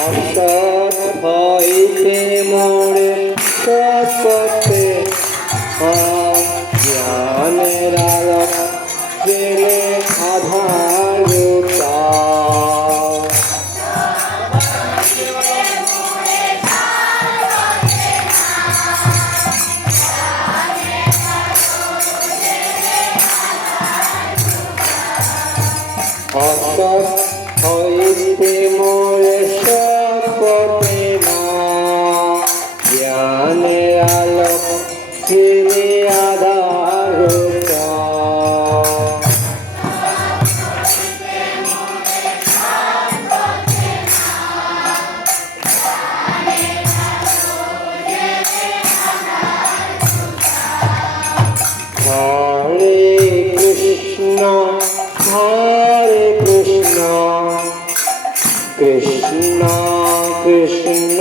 অসৎ হইতে মোরে সৎ পথে জ্ঞানের আলোক জেলে আধারতা অসৎ হইতে মোরে সৎ পথে না জ্ঞানের আলোক জেলে আধারতা হরে কৃষ্ণ কৃষ্ণ কৃষ্ণ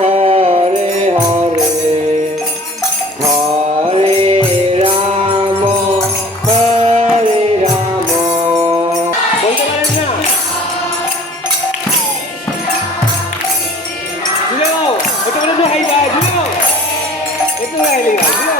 হরে হরে হরে রাম বলতে পারেন না জুড়ে যাও একটু বলে হাই বাই জুড়ে যাও একটু হাই বাই